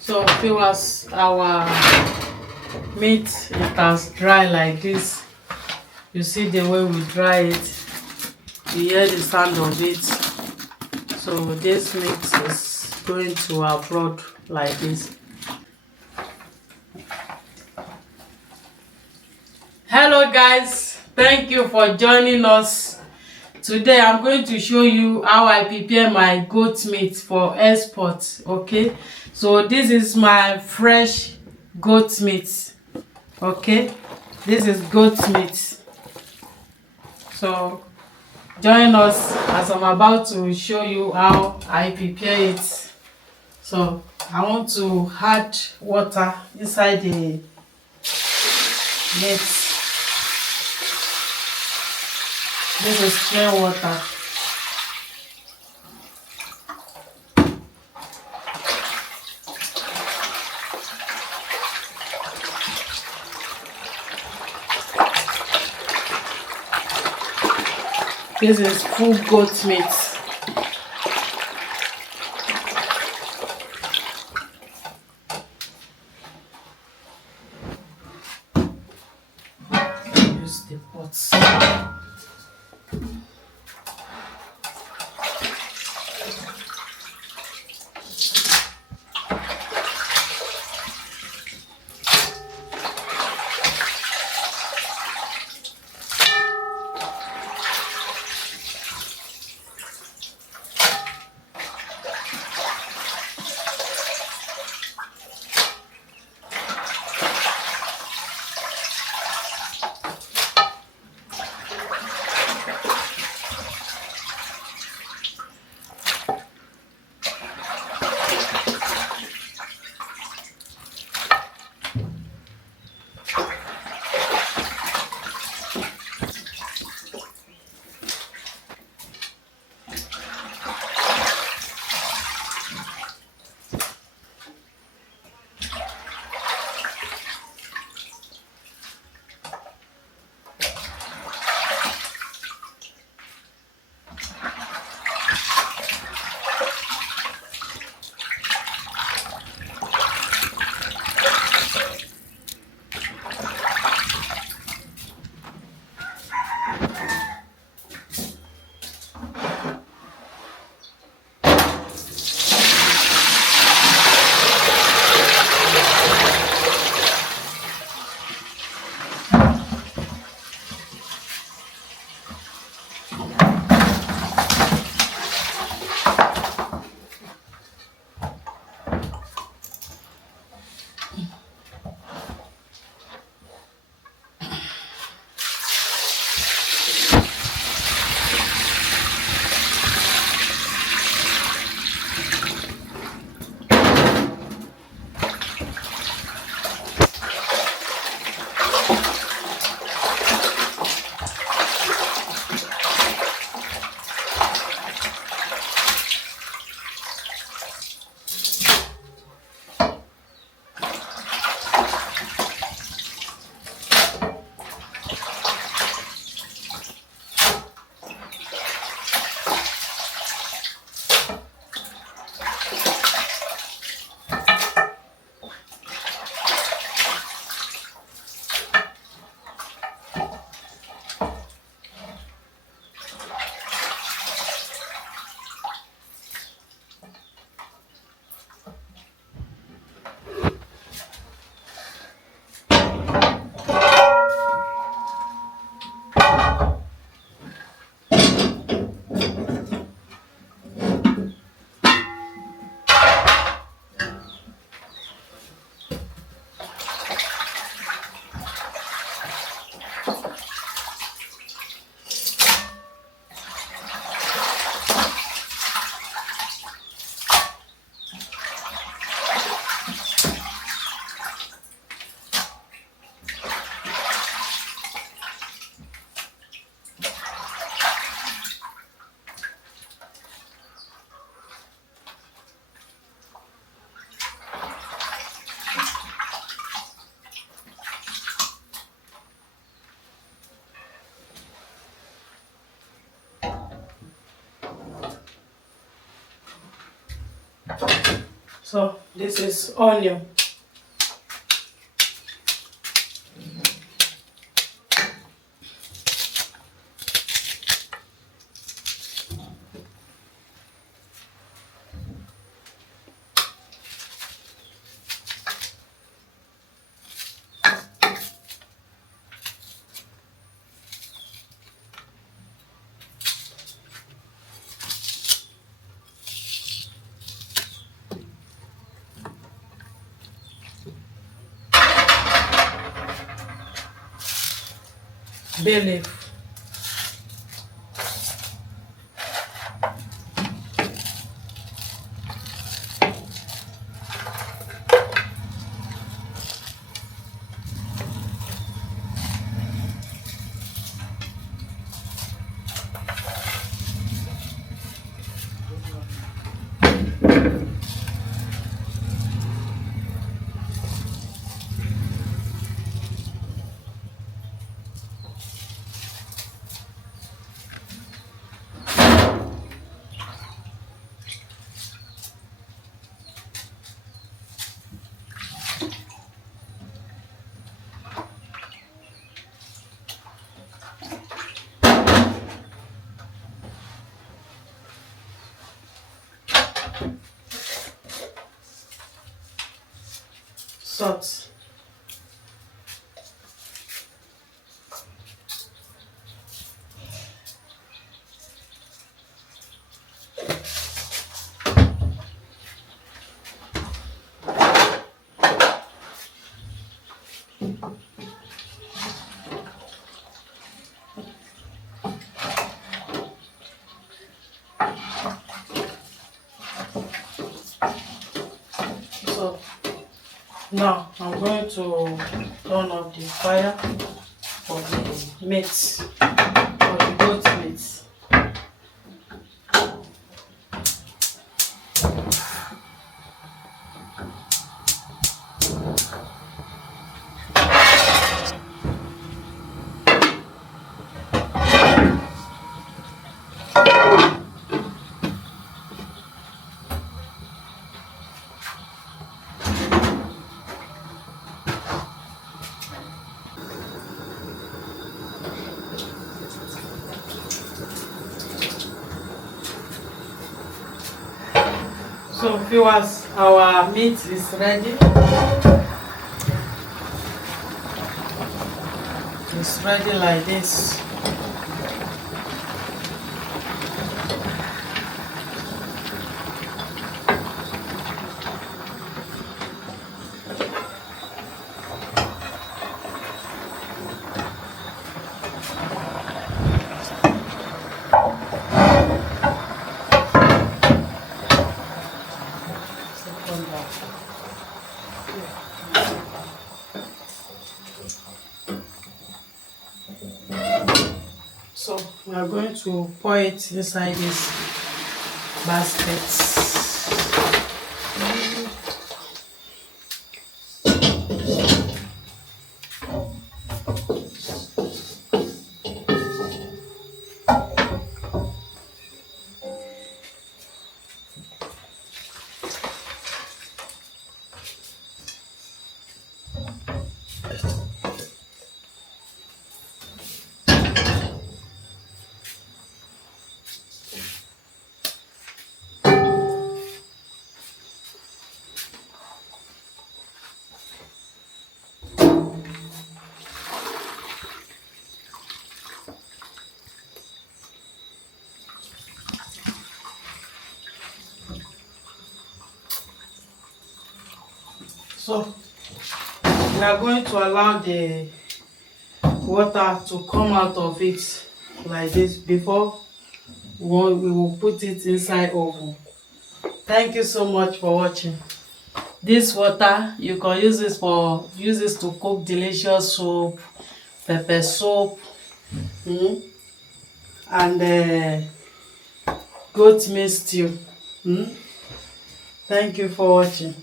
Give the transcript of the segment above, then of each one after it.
So viewers, our meat it has dry like this. You see the way we dry it. You hear the sound of it. So this meat is going to abroad like this. Hello guys, thank you for joining us. Today I'm going to show you how I prepare my goat meat for export. Okay, so this is my fresh goat meat. Okay, this is goat meat. So join us as I'm about to show you how I prepare it. So I want to add water inside the meat. This is plain water. This is full goat meat. Use the pots. So this is onion. Bay leaf. Salt. So now I'm going to turn off the fire for the meat, for the goat meat. So viewers, our meat is ready. It's ready like this. So we are going to pour it inside this basket. So we are going to allow the water to come out of it like this before we will put it inside oven. Thank you so much for watching. This water you can use this to cook delicious soup, pepper soup, and goat meat stew. Thank you for watching.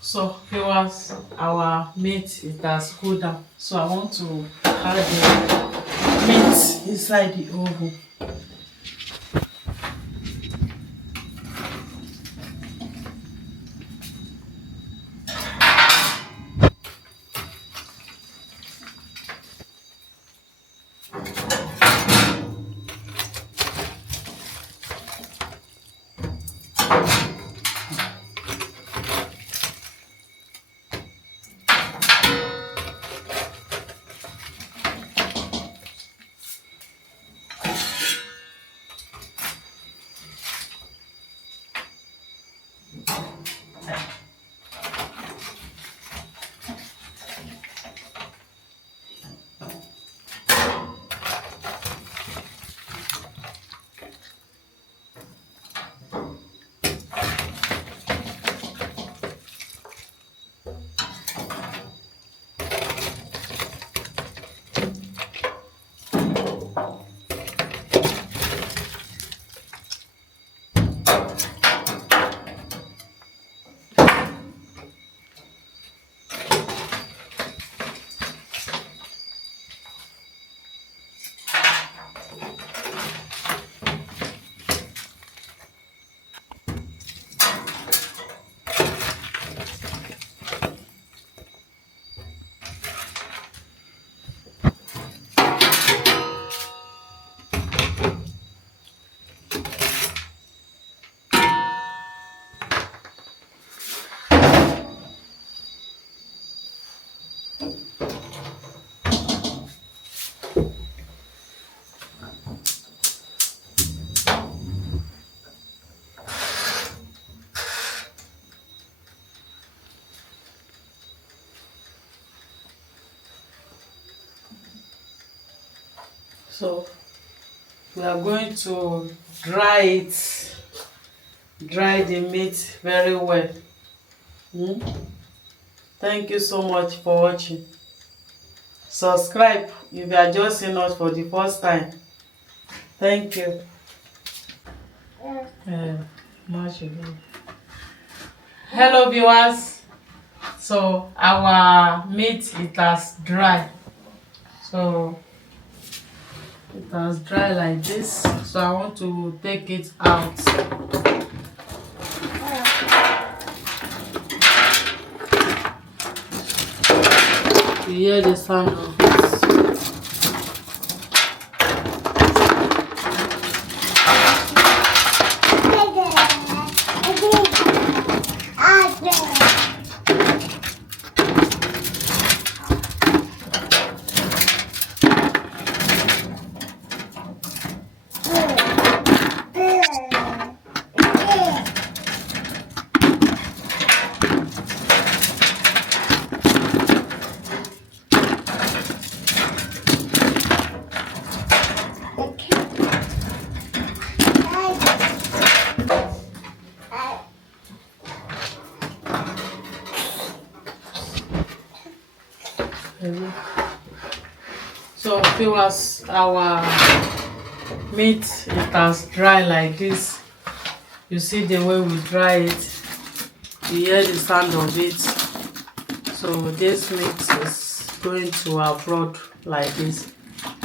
So viewers, our meat it has cooled down. So I want to add the meat inside the oven. So we are going to dry the meat very well. Thank you so much for watching. Subscribe if you are just seeing us for the first time. Thank you. Hello viewers. So our meat, it has dry. So it has dry like this. So I want to take it out. You hear the sound of it. So viewers, our meat, it has dry like this. You see the way we dry it. You hear the sound of it. So this meat is going to abroad like this.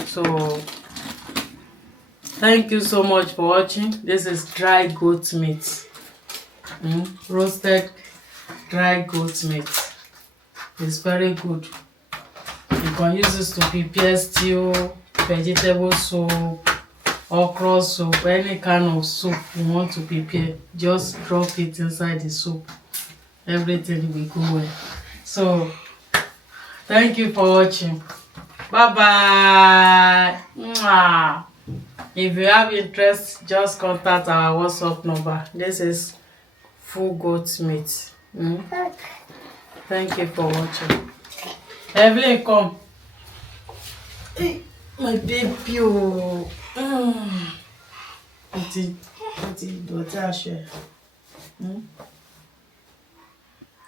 So thank you so much for watching. This is dry goat meat. Roasted dry goat meat. It's very good. You can use this to prepare stew, vegetable soup, okra soup, any kind of soup you want to prepare. Just drop it inside the soup. Everything will go well. So thank you for watching. Bye bye. Mwah. If you have interest, just contact our WhatsApp number. This is full goat meat. Thank you for watching. Evelyn, come. My baby. Oh. Daughter,